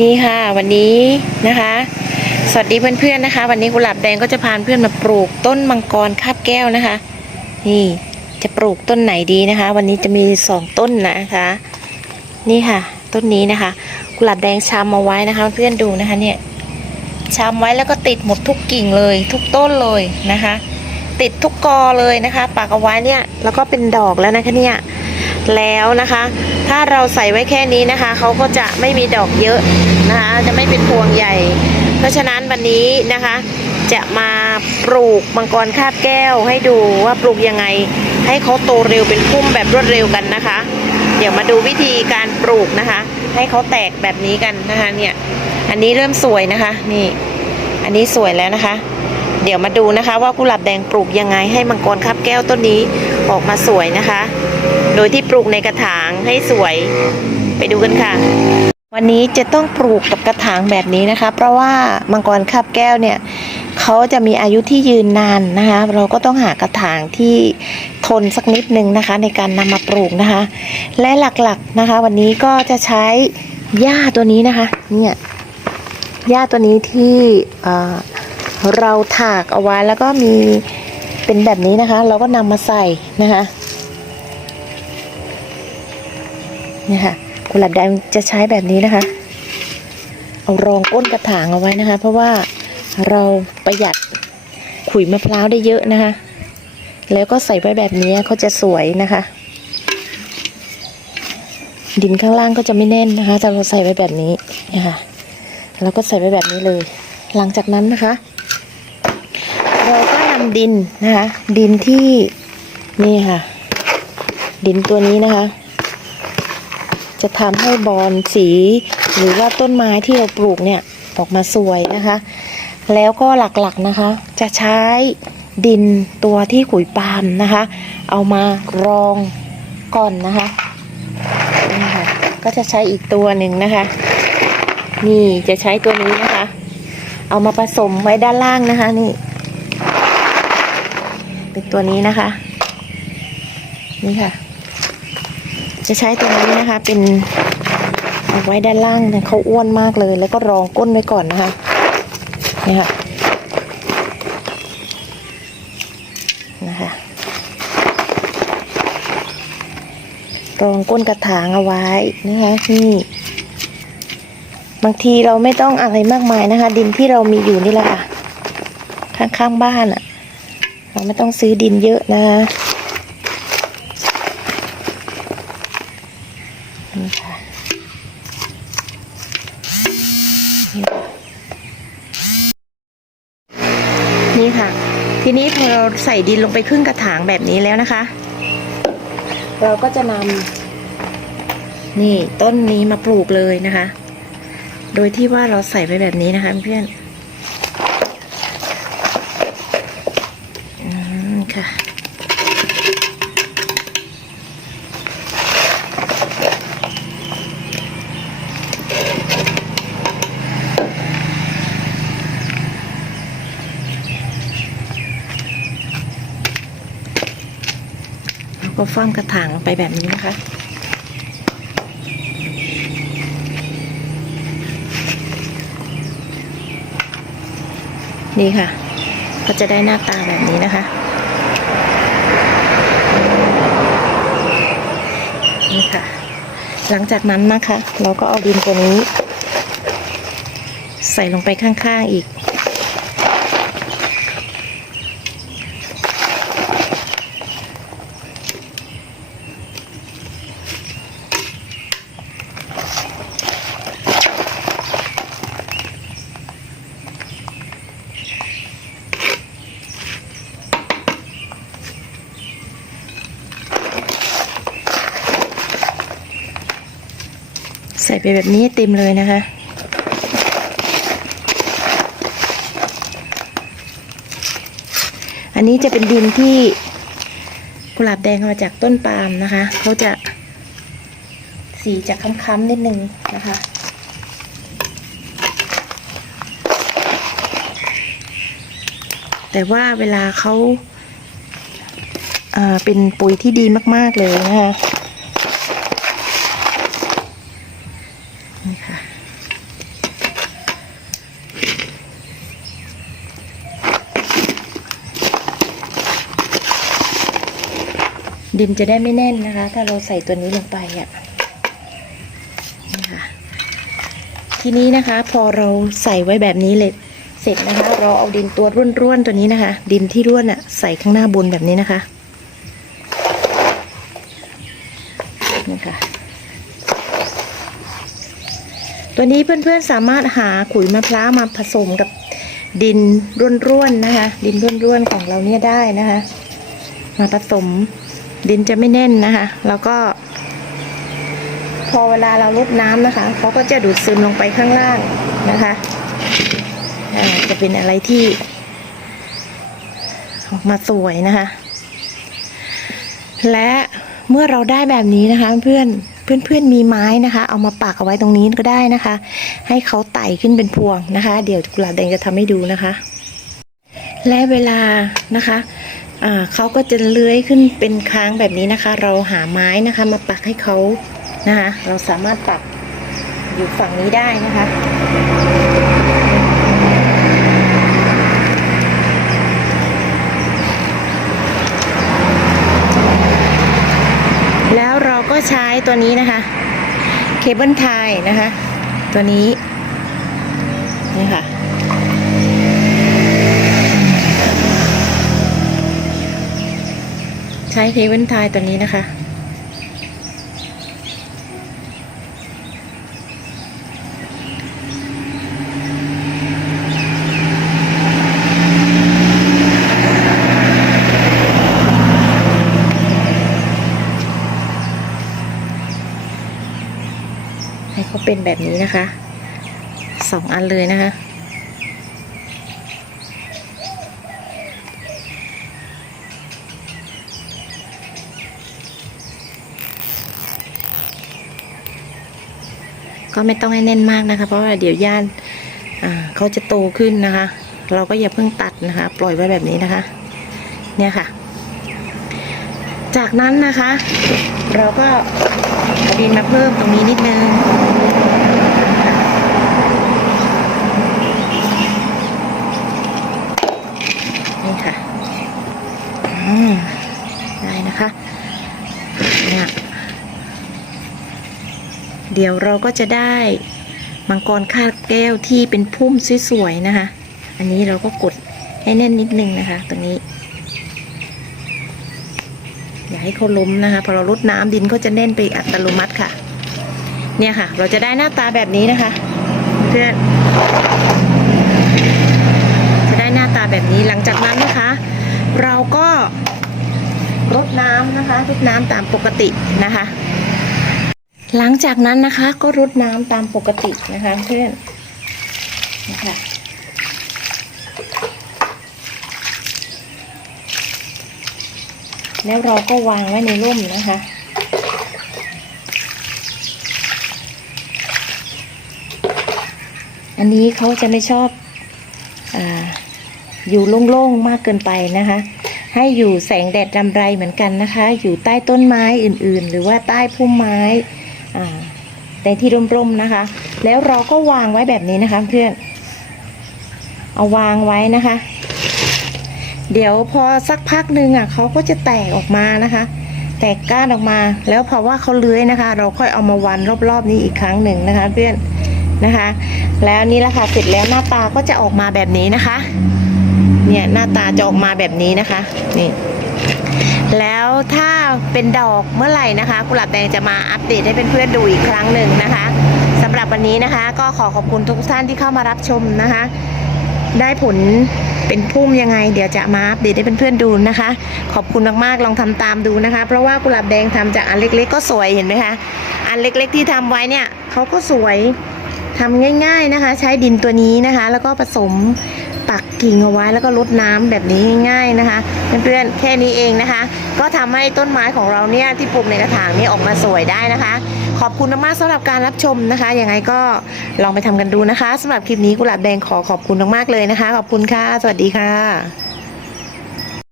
นี่ค่ะวันนี้นะคะ สวัสดีเพื่อนๆนะคะ วันนี้กุหลาบแดงก็จะพาเพื่อนมาปลูกต้นมังกรคาบแก้วนะคะ นี่จะปลูกต้นไหนดีนะคะ วันนี้จะมีสองต้นนะคะ นี่ค่ะ ต้นนี้นะคะ กุหลาบแดงชามเอาไว้นะคะ เพื่อนดูนะคะเนี่ยชามไว้แล้วก็ติดหมดทุกกิ่งเลย ทุกต้นเลยนะคะ ติดทุกกอเลยนะคะปักเอาไว้เนี่ยแล้วก็เป็นดอกแล้วนะคะเนี่ย แล้วนะคะ ถ้าเราใส่ไว้แค่นี้นะคะเขาก็จะไม่มีดอกเยอะนะคะจะไม่เป็นพวงใหญ่ เพราะฉะนั้นวันนี้นะคะ จะมาปลูกมังกรคาบแก้วให้ดูว่าปลูกยังไง ให้เขาโตเร็วเป็นพุ่มแบบรวดเร็วกันนะคะ เดี๋ยวมาดูวิธีการปลูกนะคะ ให้เขาแตกแบบนี้กันนะคะเนี่ยอันนี้เริ่มสวยนะคะนี่อันนี้สวยแล้วนะคะ เดี๋ยวมาดูนะคะว่ากุหลาบแดงปลูกยังไงให้มังกรคาบแก้วต้นนี้ออกมาสวยนะคะ โดยที่ปลูกในกระถางให้สวย ไปดูกันค่ะ วันนี้จะต้องปลูกกับกระถางแบบนี้นะคะ เพราะว่ามังกรคาบแก้วเนี่ยเขาจะมีอายุที่ยืนนานนะคะ เราก็ต้องหากระถางที่ทนสักนิดนึงนะคะ ในการนำมาปลูกนะคะ และหลักๆนะคะ วันนี้ก็จะใช้หญ้าตัวนี้นะคะ เนี่ยหญ้าตัวนี้ที่เเราถากเอาไว้แล้วก็มีเป็นแบบนี้นะคะ เราก็นำมาใส่นะคะ เนี่ยค่ะกุหลาบแดงจะใช้แบบนี้นะคะ เอารองก้นกระถางเอาไว้นะคะ เพราะว่าเราประหยัดขุยมะพร้าวได้เยอะนะคะ แล้วก็ใส่ไว้แบบนี้เขาจะสวยนะคะ ดินข้างล่างก็จะไม่แน่นนะคะแต่เราใส่ไว้แบบนี้นะคะเราก็ใส่ไว้แบบนี้เลย หลังจากนั้นนะคะ เราก็นำดินนะคะ ดินที่นี่ค่ะ ดินตัวนี้นะคะ จะทำให้บอลสี หรือว่าต้นไม้ที่เราปลูกเนี่ยออกมาสวยนะคะ แล้วก็หลักๆนะคะ จะใช้ดินตัวที่ขุยปาล์มนะคะ เอามารองก่อนนะคะนี่ค่ะก็จะใช้อีกตัวหนึ่งนะคะ นี่จะใช้ตัวนี้นะคะ เอามาผสมไว้ด้านล่างนะคะนี่ เป็นตัวนี้นะคะ นี่ค่ะ จะใช้ตัวนี้นะคะ เป็นเอาไว้ด้านล่างเนี่ยเขาอ้วนมากเลย แล้วก็รองก้นไว้ก่อนนะคะนี่ค่ะนะคะรองก้นกระถางเอาไว้นะคะนี่บางทีเราไม่ต้องอะไรมากมายนะคะ ดินที่เรามีอยู่นี่แหละค่ะข้างๆบ้านอะ่ะ เราไม่ต้องซื้อดินเยอะนะคะ นี่ค่ะ นี่ค่ะ ทีนี้พอเราใส่ดินลงไปครึ่งกระถางแบบนี้แล้วนะคะ เราก็จะนำนี่ต้นนี้มาปลูกเลยนะคะ โดยที่ว่าเราใส่ไปแบบนี้นะคะเพื่อนมค่ะ แล้วก็ ฟ้ามกระถางลงไปแบบนี้นะคะ นี่ค่ะ ก็จะได้หน้าตาแบบนี้นะคะ นี่ค่ะ หลังจากนั้นนะคะ เราก็เอาดินตัวนี้ ใส่ลงไปข้างๆอีก ไปแบบนี้เต็มเลยนะคะ อันนี้จะเป็นดินที่กุหลาบแดงมาจากต้นปาล์มนะคะ เขาจะสีจะค้ำๆนิดนึงนะคะแต่ว่าเวลาเขาอ่าเป็นปุ๋ยที่ดีมาก ๆ เลยนะคะ ดินจะได้ไม่แน่นนะคะ ถ้าเราใส่ตัวนี้ลงไปอะนะคะทีนี้นะคะ พอเราใส่ไว้แบบนี้เลยเสร็จนะคะ เราเอาดินตัวร่วนๆตัวนี้นะคะ ดินที่ร่วนอะใส่ข้างหน้าบนแบบนี้นะคะนะคะตัวนี้เพื่อนๆสามารถหาขุยมะพร้าวมาผสมกับดินร่วนๆนะคะ ดินร่วนๆของเราเนี่ยได้นะคะ มาผสม ดินจะไม่แน่นนะคะ แล้วก็ พอเวลาเราลดน้ำนะคะเขาก็จะดูดซึมลงไปข้างล่างนะคะอ่าจะเป็นอะไรที่ ออกมาสวยนะคะ และเมื่อเราได้แบบนี้นะคะ เพื่อนเพื่อนเพื่อนมีไม้นะคะ เอามาปักเอาไว้ตรงนี้ก็ได้นะคะ ให้เขาไต่ขึ้นเป็นพวงนะคะ เดี๋ยวกุหลาบแดงจะทำให้ดูนะคะ และเวลานะคะ อ่าเขาก็จะเลื้อยขึ้นเป็นค้างแบบนี้นะคะ เราหาไม้นะคะมาปักให้เขานะคะ เราสามารถปักอยู่ฝั่งนี้ได้นะคะแล้วเราก็ใช้ตัวนี้นะคะ เคเบิลไทยนะคะ ตัวนี้นี่ค่ะ ใช้เคเบิลไทยตัวนี้นะคะ ให้เขาเป็นแบบนี้นะคะสองอันเลยนะคะ ก็ไม่ต้องให้แน่นมากนะคะ เพราะว่าเดี๋ยวย่านเขาจะโตขึ้นนะคะ เราก็อย่าเพิ่งตัดนะคะ ปล่อยไว้แบบนี้นะคะ เนี่ยค่ะ จากนั้นนะคะ เราก็เอาดินมาเพิ่มตรงนี้นิดนึงนี่ค่ะอืมได้นะคะเนี่ย เดี๋ยวเราก็จะได้มังกรคาบแก้วที่เป็นพุ่มสวยๆนะคะ อันนี้เราก็กดให้แน่นนิดนึงนะคะตรงนี้ อย่าให้เขาล้มนะคะ พอเราลดน้ำดินก็จะแน่นไปอัตโนมัติค่ะ เนี่ยค่ะ เราจะได้หน้าตาแบบนี้นะคะ เพื่อนจะได้หน้าตาแบบนี้หลังจากนั้นนะคะ เราก็รดน้ำนะคะรดน้ำตามปกตินะคะ หลังจากนั้นนะคะก็รดน้ำตามปกตินะคะเพื่อนนะคะแล้วเราก็วางไว้ในร่มนะคะอันนี้เขาจะไม่ชอบออยู่โล่งๆมากเกินไปนะคะ ให้อยู่แสงแดดรำไรเหมือนกันนะคะ อยู่ใต้ต้นไม้อื่นๆ หรือว่าใต้พุ่มไม้ ในที่ร่มๆนะคะ แล้วเราก็วางไว้แบบนี้นะคะ เพื่อน เอาวางไว้นะคะ เดี๋ยวพอสักพักหนึ่งอะเขาก็จะแตกออกมานะคะ แตกก้านออกมา แล้วพอว่าเขาเลื้อยนะคะ เราค่อยเอามาวันรอบๆนี้อีกครั้งหนึ่งนะคะ เพื่อนนะคะ แล้วนี่แหละค่ะเสร็จแล้วหน้าตาก็จะออกมาแบบนี้นะคะ เนี่ยหน้าตาจะออกมาแบบนี้นะคะ นี่ แล้วถ้าเป็นดอกเมื่อไหร่นะคะ กุหลาบแดงจะมาอัปเดตให้เเพื่อนๆดูอีกครั้งหนึ่งนะคะสำหรับวันนี้นะคะ ก็ขอขอบคุณทุกท่านที่เข้ามารับชมนะคะ ได้ผลเป็นพุ่มยังไง เดี๋ยวจะมาอัปเดตให้เพื่อนๆดูนะคะ ขอบคุณมากๆลองทำตามดูนะคะ เพราะว่ากุหลาบแดงทำจากอันเล็ก ๆ ก็สวยเห็นไหมคะอันเล็ก ๆ ที่ทำไว้เนี่ยเขาก็สวยทำง่าย ๆนะคะ ใช้ดินตัวนี้นะคะ แล้วก็ผสม ปักกิ่งเอาไว้แล้วก็ลดน้ำแบบนี้ง่ายๆนะคะเพื่อนๆแค่นี้เองนะคะ ก็ทำให้ต้นไม้ของเราเนี่ยที่ปลูกในกระถางนี่ออกมาสวยได้นะคะ ขอบคุณมากๆสำหรับการรับชมนะคะยังไงก็ลองไปทำกันดูนะคะสำหรับคลิปนี้กุหลาบแดงขอขอบคุณมากๆเลยนะคะ ขอบคุณค่ะ สวัสดีค่ะ